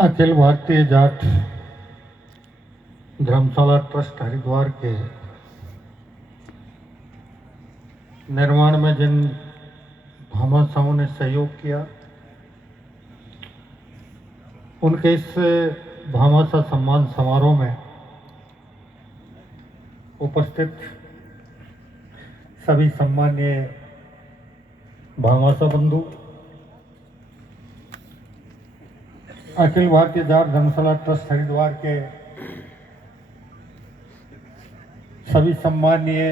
अखिल भारतीय जाट धर्मशाला trust Haridwar के निर्माण में जिन भामाशाहों ने सहयोग किया, उनके इस भामाशाह सम्मान समारोह में उपस्थित सभी सम्मानीय भामाशाह बंधु, अखिल भारतीय जाट धर्मशाला ट्रस्ट हरिद्वार के सभी सम्मानीय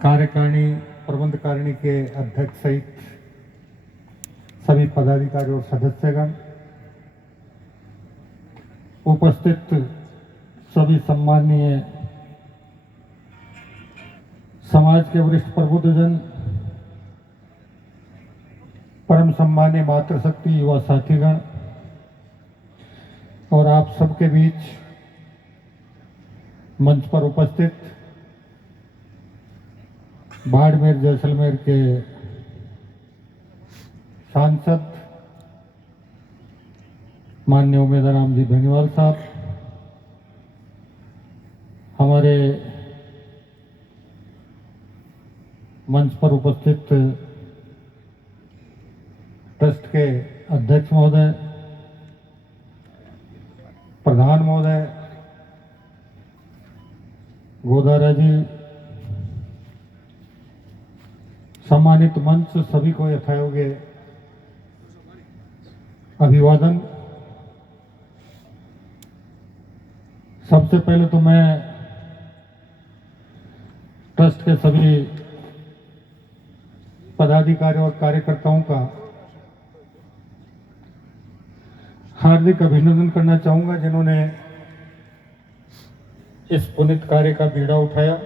कार्यकारिणी प्रबंधकारिणी के अध्यक्ष सहित सभी पदाधिकारी और सदस्यगण, उपस्थित सभी सम्मानीय समाज के वरिष्ठ प्रबुद्धजन, परम सम्मानीय मातृशक्ति युवा साथीगण और आप सबके बीच मंच पर उपस्थित बाड़मेर जैसलमेर के सांसद माननीय उमेदराम जी बेनीवाल साहब, हमारे मंच पर उपस्थित ट्रस्ट के अध्यक्ष महोदय, प्रधान महोदय, गोदारा जी, सम्मानित मंच, सभी को यथायोग्य अभिवादन। सबसे पहले तो मैं ट्रस्ट के सभी पदाधिकारी और कार्यकर्ताओं का हार्दिक अभिनंदन करना चाहूंगा, जिन्होंने इस पुनीत कार्य का बीड़ा उठाया।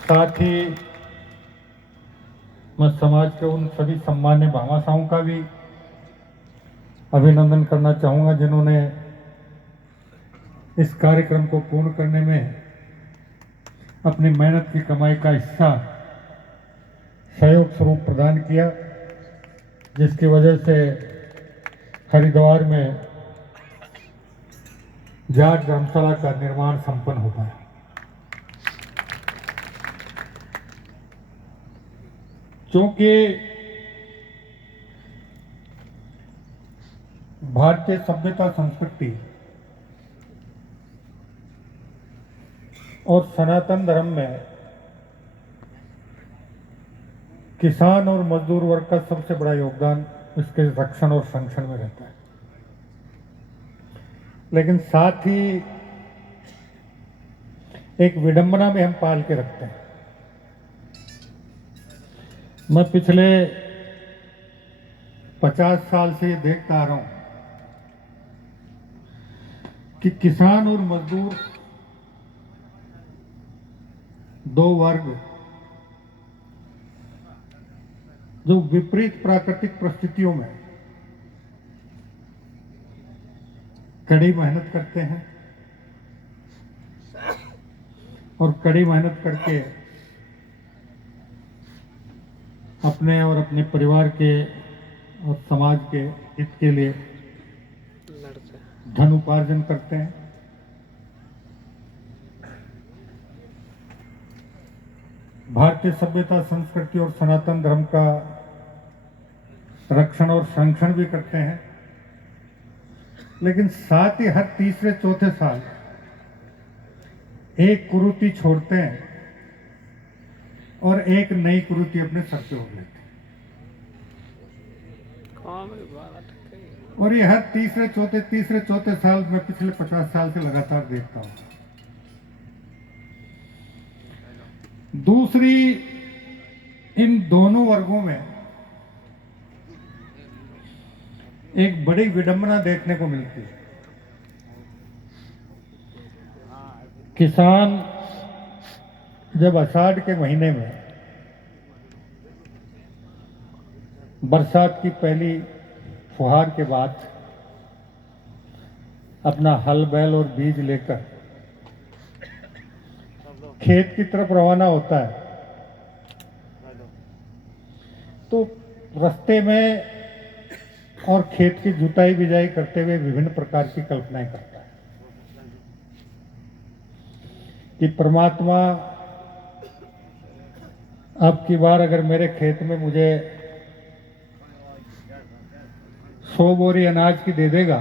साथ ही मैं समाज के उन सभी सम्मान्य भामाशाहों का भी अभिनंदन करना चाहूंगा, जिन्होंने इस कार्यक्रम को पूर्ण करने में अपनी मेहनत की कमाई का हिस्सा सहयोग स्वरूप प्रदान किया, जिसकी वजह से हरिद्वार में जाट धर्मशाला का निर्माण संपन्न हो पाया। क्योंकि भारतीय सभ्यता, संस्कृति और सनातन धर्म में किसान और मजदूर वर्ग का सबसे बड़ा योगदान इसके रक्षण और संरक्षण में रहता है। लेकिन साथ ही एक विडंबना में हम पाल के रखते हैं। मैं पिछले 50 साल से ये देखता आ रहा हूं कि किसान और मजदूर दो वर्ग जो विपरीत प्राकृतिक परिस्थितियों में कड़ी मेहनत करते हैं और कड़ी मेहनत करके अपने और अपने परिवार के और समाज के हित के लिए धन उपार्जन करते हैं। भारतीय सभ्यता, संस्कृति और सनातन धर्म का रक्षण और संरक्षण भी करते हैं, लेकिन साथ ही हर तीसरे चौथे साल एक कुरीति छोड़ते हैं और एक नई कुरीति अपने सर पे ओढ़ लेते हैं। और ये हर तीसरे चौथे साल में पिछले 50 साल से लगातार देखता हूं। दूसरी, इन दोनों वर्गों में एक बड़ी विडंबना देखने को मिलती है। किसान जब आषाढ़ के महीने में बरसात की पहली फुहार के बाद अपना हल बैल और बीज लेकर खेत की तरफ रवाना होता है, तो रास्ते में और खेत की जुताई बिजाई करते हुए विभिन्न प्रकार की कल्पनाएं करता है कि परमात्मा अब की बार अगर मेरे खेत में मुझे 100 बोरी अनाज की दे देगा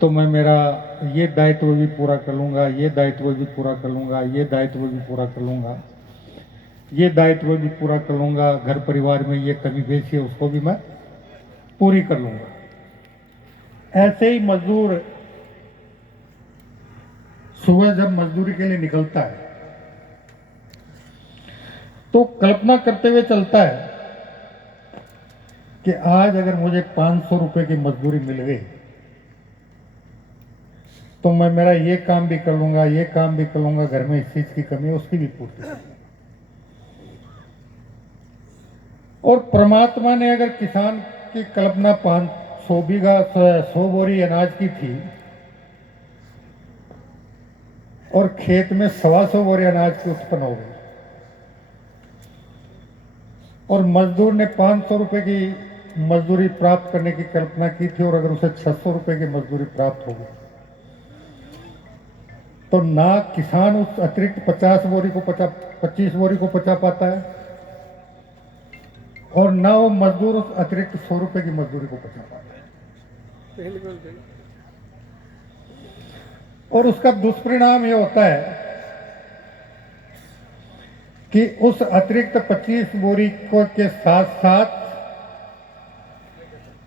तो मैं मेरा ये दायित्व भी पूरा कर लूँगा, ये दायित्व भी पूरा कर लूँगा, ये दायित्व भी पूरा कर लूँगा, ये दायित्व भी पूरा कर लूँगा, घर परिवार में ये कमी पेशी है उसको भी मैं पूरी कर लूँगा। ऐसे ही मजदूर सुबह जब मजदूरी के लिए निकलता है तो कल्पना करते हुए चलता है कि आज अगर मुझे 500 रुपए की मजदूरी मिल गई तो मैं मेरा ये काम भी कर लूंगा, ये काम भी कर लूंगा, घर में इस चीज की कमी है उसकी भी पूर्ति कर लूंगा। और परमात्मा ने अगर किसान की कल्पना 500 बीघा 100 बोरी अनाज की थी और खेत में 125 बोरी अनाज की उत्पन्न हो गई और मजदूर ने 500 रुपए की मजदूरी प्राप्त करने की कल्पना की थी और अगर उसे 600 रुपए की मजदूरी प्राप्त हो गई तो ना किसान उस अतिरिक्त 25 बोरी को पचा पाता है और ना वो मजदूर उस अतिरिक्त 100 रुपए की मजदूरी को पचा पाता है। और उसका दुष्परिणाम ये होता है कि उस अतिरिक्त 25 बोरी को के साथ साथ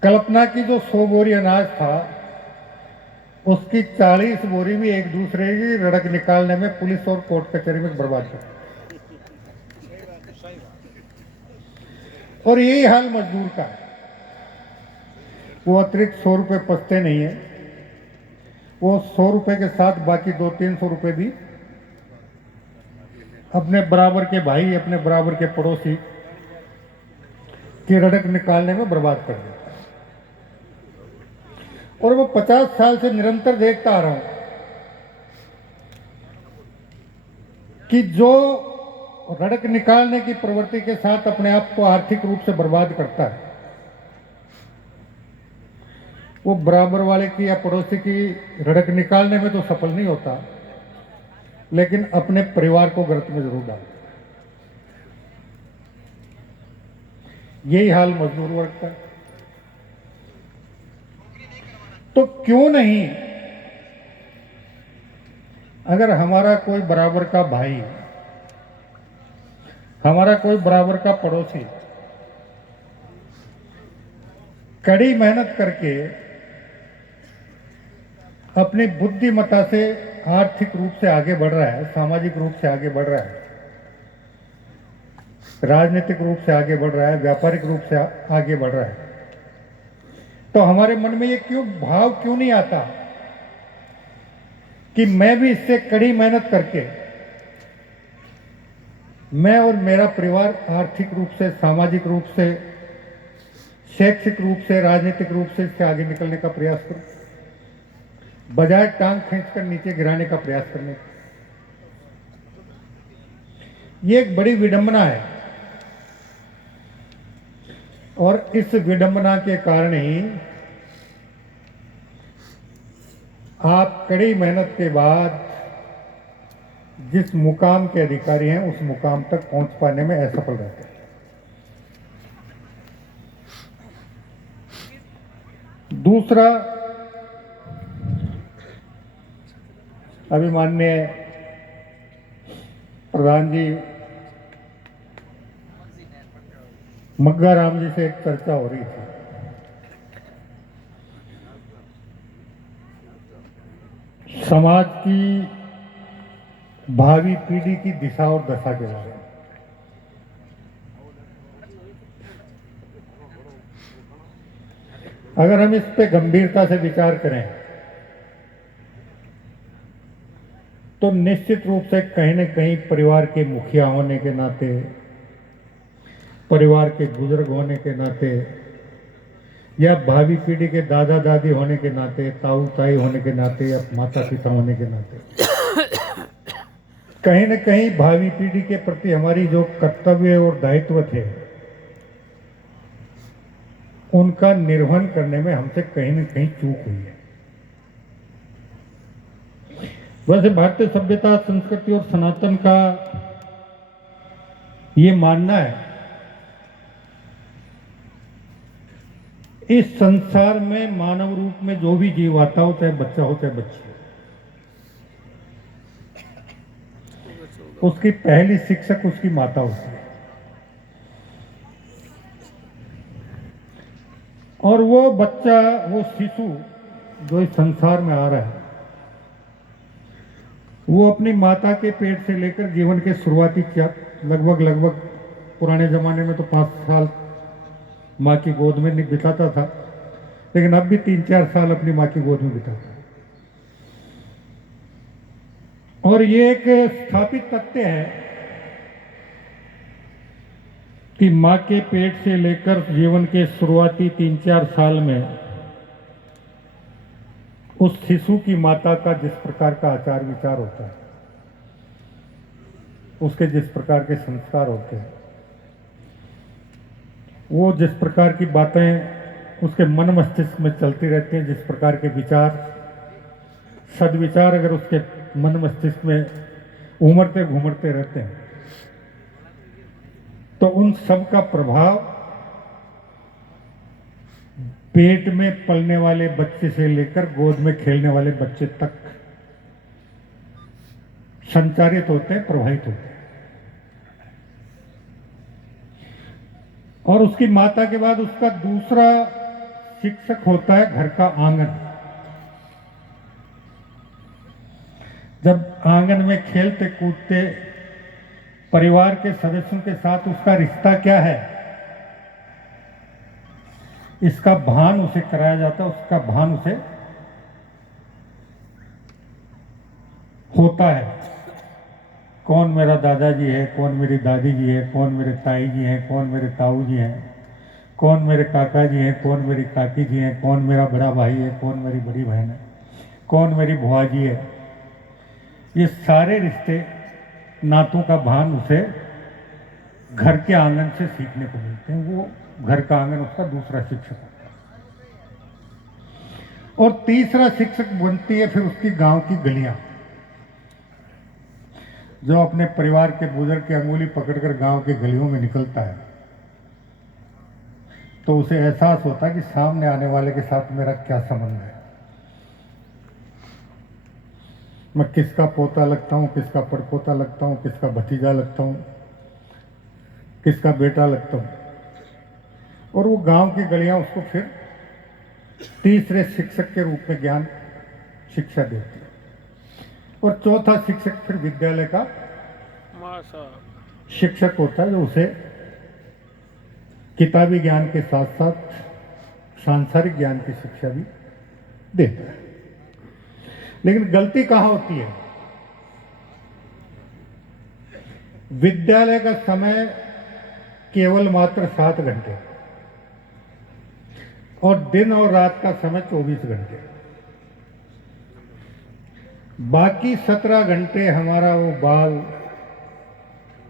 कल्पना की जो 100 बोरी अनाज था उसकी 40 बोरी भी एक दूसरे की रड़क निकालने में पुलिस और कोर्ट कचहरी में बर्बाद कर। और यही हाल मजदूर का है। वो अतिरिक्त 100 रुपए पचते नहीं है, वो 100 रुपए के साथ बाकी 200-300 रुपए भी अपने बराबर के भाई, अपने बराबर के पड़ोसी की रड़क निकालने में बर्बाद कर देता है। और वो 50 साल से निरंतर देखता आ रहा हूं कि जो रड़क निकालने की प्रवृत्ति के साथ अपने आप को आर्थिक रूप से बर्बाद करता है वो बराबर वाले की या पड़ोसी की रड़क निकालने में तो सफल नहीं होता लेकिन अपने परिवार को गर्त में जरूर डालता है। यही हाल मजदूर वर्ग का। तो क्यों नहीं अगर हमारा कोई बराबर का भाई, हमारा कोई बराबर का पड़ोसी कड़ी मेहनत करके अपनी बुद्धिमत्ता से आर्थिक रूप से आगे बढ़ रहा है, सामाजिक रूप से आगे बढ़ रहा है, राजनीतिक रूप से आगे बढ़ रहा है, व्यापारिक रूप से आगे बढ़ रहा है, तो हमारे मन में ये भाव क्यों नहीं आता कि मैं भी इससे कड़ी मेहनत करके मैं और मेरा परिवार आर्थिक रूप से, सामाजिक रूप से, शैक्षिक रूप से, राजनीतिक रूप से इससे आगे निकलने का प्रयास करूं, बजाय टांग खींचकर नीचे गिराने का प्रयास करने का। ये एक बड़ी विडंबना है और इस विडंबना के कारण ही आप कड़ी मेहनत के बाद जिस मुकाम के अधिकारी हैं उस मुकाम तक पहुंच पाने में असफल रहते हैं। दूसरा, अभी माननीय प्रधान जी मग्गा राम जी से एक चर्चा हो रही थी। समाज की भावी पीढ़ी की दिशा और दशा के बारे में। अगर हम इस पे गंभीरता से विचार करें तो निश्चित रूप से कहीं न कहीं परिवार के मुखिया होने के नाते, परिवार के बुजुर्ग होने के नाते या भावी पीढ़ी के दादा दादी होने के नाते, ताऊ ताई होने के नाते या माता पिता होने के नाते कहीं न कहीं भावी पीढ़ी के प्रति हमारी जो कर्तव्य और दायित्व थे, उनका निर्वहन करने में हमसे कहीं न कहीं चूक हुई है। वैसे भारतीय सभ्यता, संस्कृति और सनातन का ये मानना है, इस संसार में मानव रूप में जो भी जीव आता हो, चाहे बच्चा हो चाहे बच्ची हो, उसकी पहली शिक्षक उसकी माता होती है। और वो बच्चा, वो शिशु जो इस संसार में आ रहा है, वो अपनी माता के पेट से लेकर जीवन के शुरुआती लगभग पुराने जमाने में तो 5 साल माँ की गोद में नहीं बिताता था, लेकिन अब भी 3-4 साल अपनी माँ की गोद में बिताता है। और ये एक स्थापित तथ्य है कि माँ के पेट से लेकर जीवन के शुरुआती 3-4 साल में उस शिशु की माता का जिस प्रकार का आचार विचार होता है, उसके जिस प्रकार के संस्कार होते हैं, वो जिस प्रकार की बातें उसके मन मस्तिष्क में चलती रहती हैं, जिस प्रकार के विचार, सदविचार अगर उसके मन मस्तिष्क में उमड़ते घूमड़ते रहते हैं, तो उन सब का प्रभाव पेट में पलने वाले बच्चे से लेकर गोद में खेलने वाले बच्चे तक संचारित होते हैं, प्रभावित होते हैं। और उसकी माता के बाद उसका दूसरा शिक्षक होता है घर का आंगन। जब आंगन में खेलते कूदते परिवार के सदस्यों के साथ उसका रिश्ता क्या है, इसका भान उसे कराया जाता है, उसका भान उसे होता है। कौन मेरा दादाजी है, कौन मेरी दादी जी है, कौन मेरे ताई जी हैं, कौन मेरे ताऊ जी हैं, कौन मेरे काका जी हैं, कौन मेरी काकी जी हैं, कौन मेरा बड़ा भाई है, कौन मेरी बड़ी बहन है, कौन मेरी बुआ जी है। ये सारे रिश्ते नातों का भान उसे घर के आंगन से सीखने को मिलते हैं। वो घर का आंगन उसका दूसरा शिक्षक होता है। और तीसरा शिक्षक बनती है फिर उसकी गांव की गलियां। जो अपने परिवार के बुजुर्ग की अंगुली पकड़कर गांव की गलियों में निकलता है, तो उसे एहसास होता है कि सामने आने वाले के साथ मेरा क्या संबंध है, मैं किसका पोता लगता हूं, किसका परपोता लगता हूं, किसका भतीजा लगता हूं, किसका बेटा लगता हूं। और वो गांव की गलियां उसको फिर तीसरे शिक्षक के रूप में ज्ञान शिक्षा देती है। और चौथा शिक्षक फिर विद्यालय का शिक्षक होता है, जो उसे किताबी ज्ञान के साथ साथ सांसारिक ज्ञान की शिक्षा भी देता है। लेकिन गलती कहां होती है? विद्यालय का समय केवल मात्र 7 घंटे और दिन और रात का समय 24 घंटे। बाकी 17 घंटे हमारा वो बाल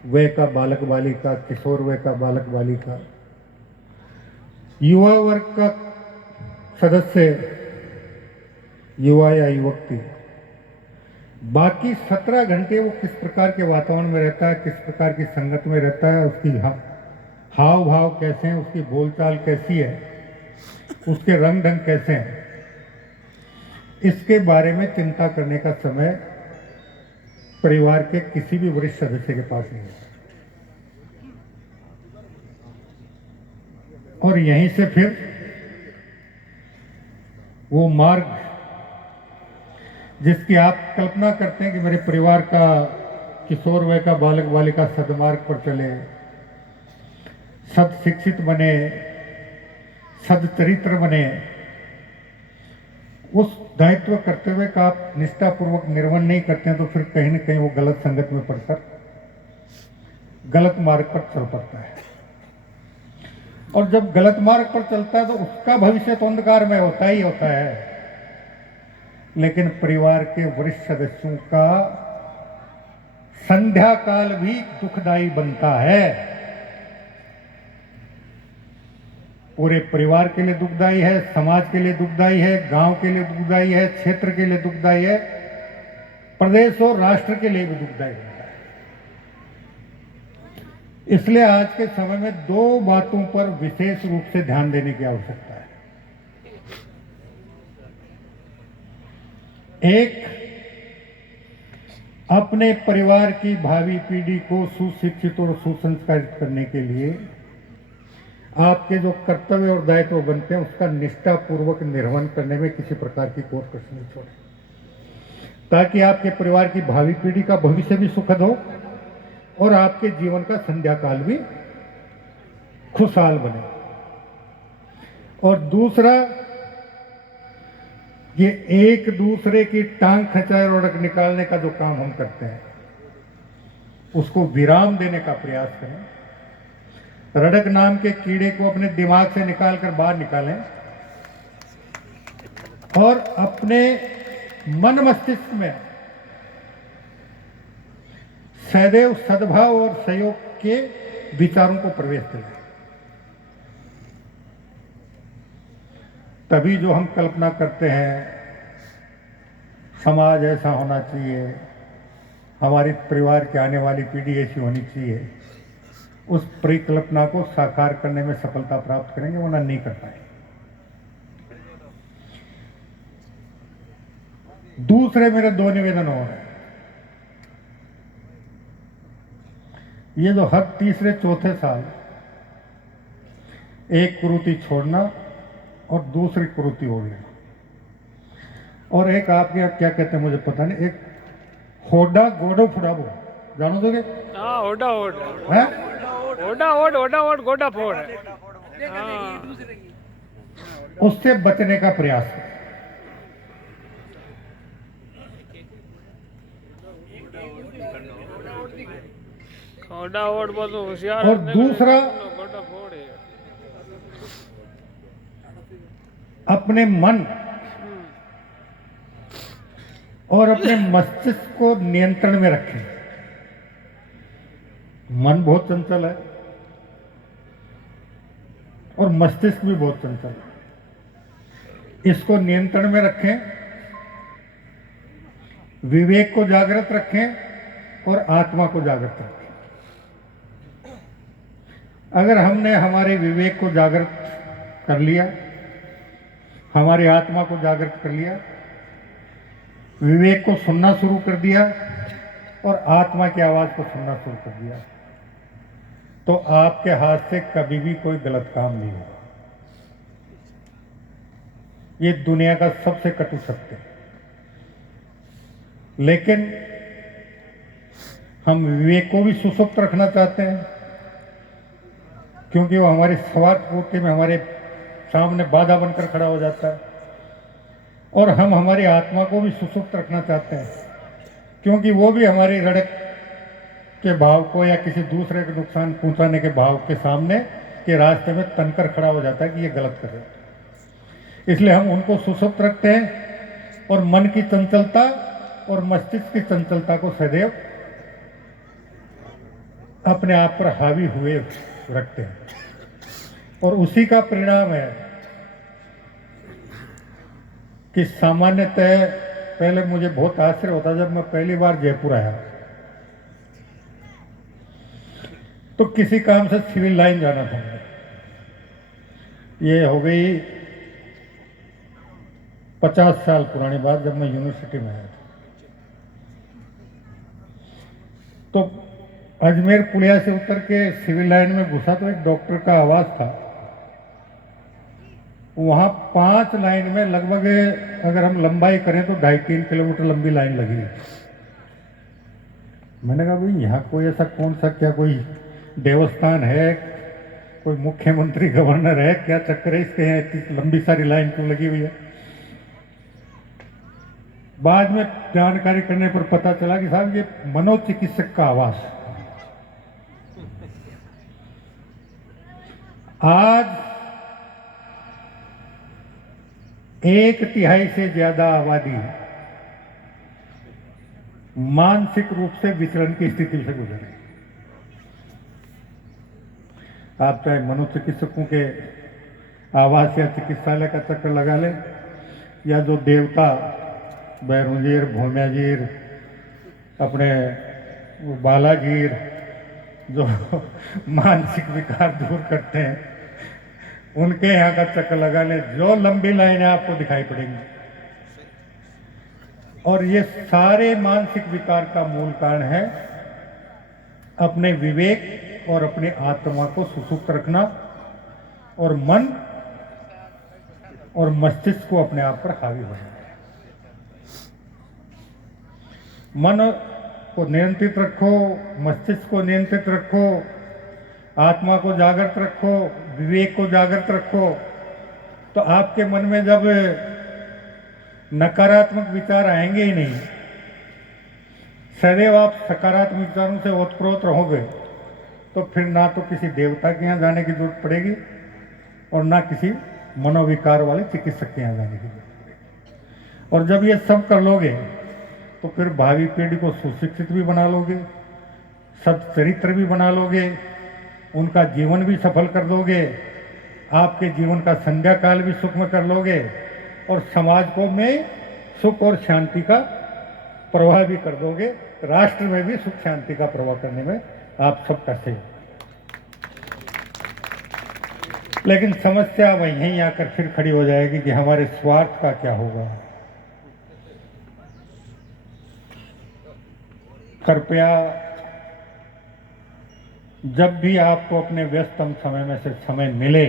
वय का बालक बालिका, किशोर वय का बालक बालिका, युवा वर्ग का सदस्य, युवा या युवती, बाकी 17 घंटे वो किस प्रकार के वातावरण में रहता है, किस प्रकार की संगत में रहता है, उसकी हाव भाव कैसे हैं, उसकी बोलचाल कैसी है, उसके रंग ढंग कैसे हैं, इसके बारे में चिंता करने का समय परिवार के किसी भी वरिष्ठ सदस्य के पास नहीं है। और यहीं से फिर वो मार्ग जिसकी आप कल्पना करते हैं कि मेरे परिवार का किशोर वय का बालक बालिका सदमार्ग पर चले, सद शिक्षित बने, सदचरित्र बने, उस दायित्व कर्तव्य का आप निष्ठापूर्वक निर्वहन नहीं करते हैं, तो फिर कहीं न कहीं वो गलत संगत में पड़कर गलत मार्ग पर चल पड़ता है। और जब गलत मार्ग पर चलता है तो उसका भविष्य तो अंधकार में होता ही होता है, लेकिन परिवार के वरिष्ठ सदस्यों का संध्या काल भी दुखदाई बनता है। पूरे परिवार के लिए दुखदाई है, समाज के लिए दुखदाई है, गांव के लिए दुखदाई है, क्षेत्र के लिए दुखदाई है, प्रदेश और राष्ट्र के लिए भी दुखदाई बनता है। इसलिए आज के समय में दो बातों पर विशेष रूप से ध्यान देने की आवश्यकता है। एक, अपने परिवार की भावी पीढ़ी को सुशिक्षित और सुसंस्कारित करने के लिए आपके जो कर्तव्य और दायित्व बनते हैं उसका निष्ठापूर्वक निर्वहन करने में किसी प्रकार की कोई कसर नहीं छोड़े, ताकि आपके परिवार की भावी पीढ़ी का भविष्य भी सुखद हो और आपके जीवन का संध्या काल भी खुशहाल बने। और दूसरा, ये एक दूसरे की टांग खंचाई और रड़क निकालने का जो काम हम करते हैं उसको विराम देने का प्रयास करें। रड़क नाम के कीड़े को अपने दिमाग से निकालकर बाहर निकालें और अपने मन मस्तिष्क में सदैव सद्भाव और सहयोग के विचारों को प्रवेश दें। तभी जो हम कल्पना करते हैं समाज ऐसा होना चाहिए, हमारे परिवार की आने वाली पीढ़ी ऐसी होनी चाहिए, उस परिकल्पना को साकार करने में सफलता प्राप्त करेंगे, वरना नहीं कर पाएंगे। दूसरे मेरे दो निवेदन और हैं। ये जो हर तीसरे चौथे साल एक कुरीति छोड़ना और दूसरी कुरीति ओढ़ लेना, और एक आपके यहाँ क्या कहते हैं मुझे पता नहीं, एक होडा गोडो फुड़ाबो, जानो दोगे? हाँ, होडा ओड है, ओडा ओड गोडा फोड़ है। उससे बचने का प्रयास करें। होडा ओड बोलो होशियार। और दूसरा, गोडा फोड़ है। अपने मन और अपने मस्तिष्क को नियंत्रण में रखें। मन बहुत चंचल है और मस्तिष्क भी बहुत चंचल है। इसको नियंत्रण में रखें, विवेक को जागृत रखें और आत्मा को जागृत रखें। अगर हमने हमारे विवेक को जागृत कर लिया, हमारी आत्मा को जागृत कर लिया, विवेक को सुनना शुरू कर दिया और आत्मा की आवाज को सुनना शुरू कर दिया, तो आपके हाथ से कभी भी कोई गलत काम नहीं होगा। ये दुनिया का सबसे कटु सत्य है। लेकिन हम विवेक को भी सुसुप्त रखना चाहते हैं, क्योंकि वो हमारी स्वार्थ पूर्ति में हमारे सामने बाधा बनकर खड़ा हो जाता है, और हम हमारी आत्मा को भी सुसुप्त रखना चाहते हैं, क्योंकि वो भी हमारी रड़क के भाव को या किसी दूसरे को नुकसान पहुंचाने के भाव के सामने के रास्ते में तनकर खड़ा हो जाता है कि ये गलत कर रहे हैं। इसलिए हम उनको सुसुप्त रखते हैं और मन की चंचलता और मस्तिष्क की चंचलता को सदैव अपने आप पर हावी हुए रखते हैं, और उसी का परिणाम है कि सामान्यतः पहले मुझे बहुत आश्चर्य होता, जब मैं पहली बार जयपुर आया तो किसी काम से सिविल लाइन जाना था मुझे। ये हो गई 50 साल पुरानी बात, जब मैं यूनिवर्सिटी में आया था। तो अजमेर पुलिया से उतर के सिविल लाइन में घुसा तो एक डॉक्टर का आवास था। वहां 5 लाइन में लगभग, अगर हम लंबाई करें तो 2.5-3 किलोमीटर लंबी लाइन लगी। मैंने कहा भाई यहाँ कोई ऐसा कौन सा, क्या कोई देवस्थान है, कोई मुख्यमंत्री गवर्नर है, क्या चक्कर है इसके यहाँ इतनी लंबी सारी लाइन क्यों लगी हुई है? बाद में जानकारी करने पर पता चला कि साहब ये मनोचिकित्सक का आवास। आज 1/3 से ज्यादा आबादी मानसिक रूप से विचलन की स्थिति से गुजर रहे हैं। आप चाहे मनोचिकित्सकों के आवास या चिकित्सालय का चक्कर लगा लें, या जो देवता बैरुंजीर, भौम्याजीर, अपने बालाजीर जो मानसिक विकार दूर करते हैं, उनके यहाँ का चक्कर लगा लें, जो लंबी लाइनें आपको दिखाई पड़ेंगी। और ये सारे मानसिक विकार का मूल कारण है अपने विवेक और अपनी आत्मा को सुसुप्त रखना और मन और मस्तिष्क को अपने आप पर हावी होना। मन को नियंत्रित रखो, मस्तिष्क को नियंत्रित रखो, आत्मा को जागृत रखो, विवेक को जागृत रखो, तो आपके मन में जब नकारात्मक विचार आएंगे ही नहीं, सदैव आप सकारात्मक विचारों से ओतप्रोत रहोगे, तो फिर ना तो किसी देवता के यहाँ जाने की जरूरत पड़ेगी और ना किसी मनोविकार वाले चिकित्सक के यहाँ जाने की जरूरत पड़ेगी। और जब ये सब कर लोगे तो फिर भावी पीढ़ी को सुशिक्षित भी बना लोगे, सच्चरित्र भी बना लोगे, उनका जीवन भी सफल कर दोगे, आपके जीवन का संध्या काल भी सुख में कर लोगे और समाज को में सुख और शांति का प्रवाह भी कर दोगे। राष्ट्र में भी सुख शांति का प्रवाह करने में आप सबका सहयोग। लेकिन समस्या वहीं आकर फिर खड़ी हो जाएगी कि हमारे स्वार्थ का क्या होगा। कृपया जब भी आपको अपने व्यस्तम समय में से समय मिले,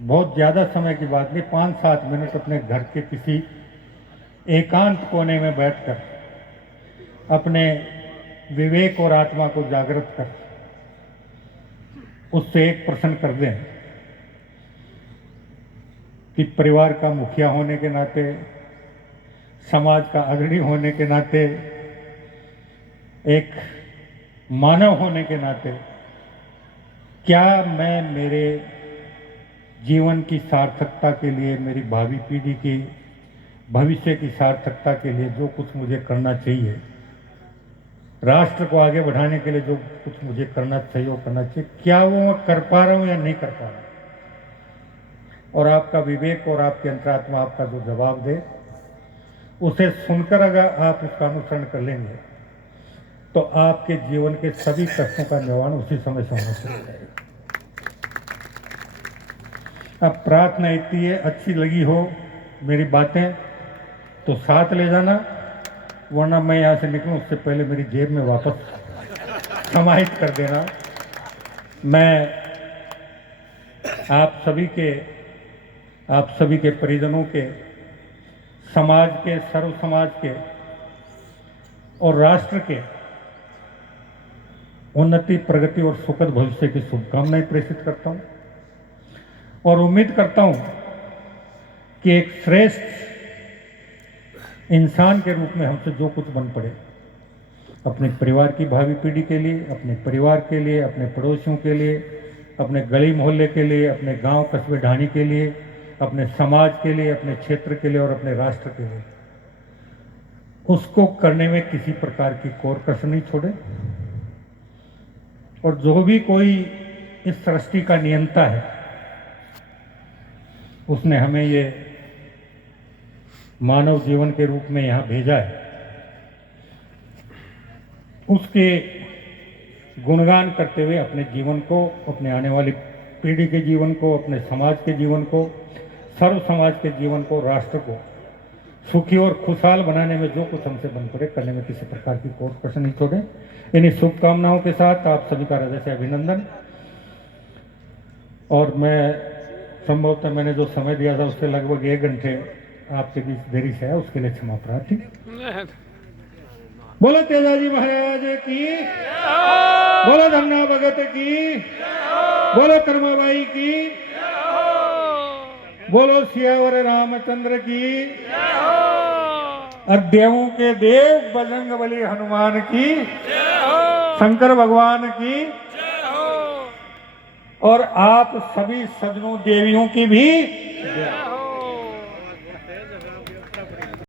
बहुत ज्यादा समय की बात नहीं, 5-7 मिनट अपने घर के किसी एकांत कोने में बैठकर अपने विवेक और आत्मा को जागृत कर उससे एक प्रश्न कर दें कि परिवार का मुखिया होने के नाते, समाज का अग्रणी होने के नाते, एक मानव होने के नाते, क्या मैं मेरे जीवन की सार्थकता के लिए, मेरी भावी पीढ़ी की भविष्य की सार्थकता के लिए जो कुछ मुझे करना चाहिए, राष्ट्र को आगे बढ़ाने के लिए जो कुछ मुझे करना चाहिए वो करना चाहिए, क्या वो मैं कर पा रहा हूं या नहीं कर पा रहा हूं। और आपका विवेक और आपकी अंतरात्मा आपका जो जवाब दे, उसे सुनकर अगर आप उसका अनुसरण कर लेंगे तो आपके जीवन के सभी कष्टों का निवारण उसी समय से होना शुरू हो जाएगा। अब प्रार्थना इतनी है, अच्छी लगी हो मेरी बातें तो साथ ले जाना, वरना मैं यहाँ से निकलूँ उससे पहले मेरी जेब में वापस समाहित कर देना। मैं आप सभी के परिजनों के, समाज के, सर्व समाज के और राष्ट्र के उन्नति, प्रगति और सुखद भविष्य की शुभकामनाएं प्रेषित करता हूं और उम्मीद करता हूं कि एक श्रेष्ठ इंसान के रूप में हमसे जो कुछ बन पड़े, अपने परिवार की भावी पीढ़ी के लिए, अपने परिवार के लिए, अपने पड़ोसियों के लिए, अपने गली मोहल्ले के लिए, अपने गांव कस्बे ढाणी के लिए, अपने समाज के लिए, अपने क्षेत्र के लिए और अपने राष्ट्र के लिए, उसको करने में किसी प्रकार की कोर कसर नहीं छोड़े। और जो भी कोई इस सृष्टि का नियंता है, उसने हमें ये मानव जीवन के रूप में यहाँ भेजा है, उसके गुणगान करते हुए अपने जीवन को, अपने आने वाली पीढ़ी के जीवन को, अपने समाज के जीवन को, सर्व समाज के जीवन को, राष्ट्र को सुखी और खुशहाल बनाने में जो कुछ हमसे बन पड़े करने में किसी प्रकार की कोई कसर नहीं छोड़े। इन्हीं शुभकामनाओं के साथ आप सभी का हृदय से अभिनंदन। और मैं संभवतः मैंने जो समय दिया था उससे लगभग 1 घंटे आपके बीच देरी से है, उसके लिए क्षमा प्रार्थी। बोलो तेजाजी महाराज की, बोलो धन्ना भगत की, बोलो कर्माबाई की, बोलो सियावर रामचंद्र की, अध्यायों के देव बजरंग बली हनुमान की, शंकर भगवान की, और आप सभी सज्जनों देवियों की भी।